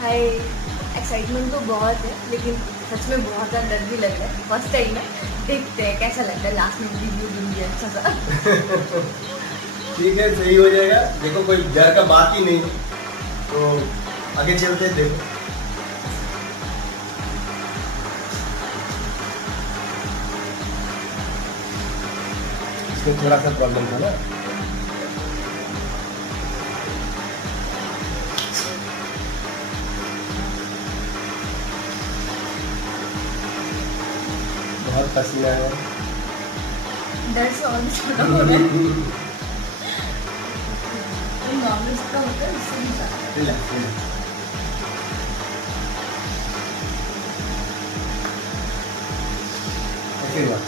हाय, excitement तो बहुत है लेकिन सच में बहुत ज़्यादा डर भी लग रहा है। फर्स्ट टाइम है, देखते हैं कैसा लगता है। लास्ट में रिव्यू दूंगी अच्छा सा। ठीक है, सही हो जाएगा। देखो कोई डर का बात ही नहीं, तो आगे चलते हैं। देखो इसमें थोड़ा सा प्रॉब्लम था ना, बहुत पसीना है। डर से और भी छोटा हो रहा है। नॉर्मल जितना होता है उससे भी ज़्यादा। Relax relax. ऐसे हुआ।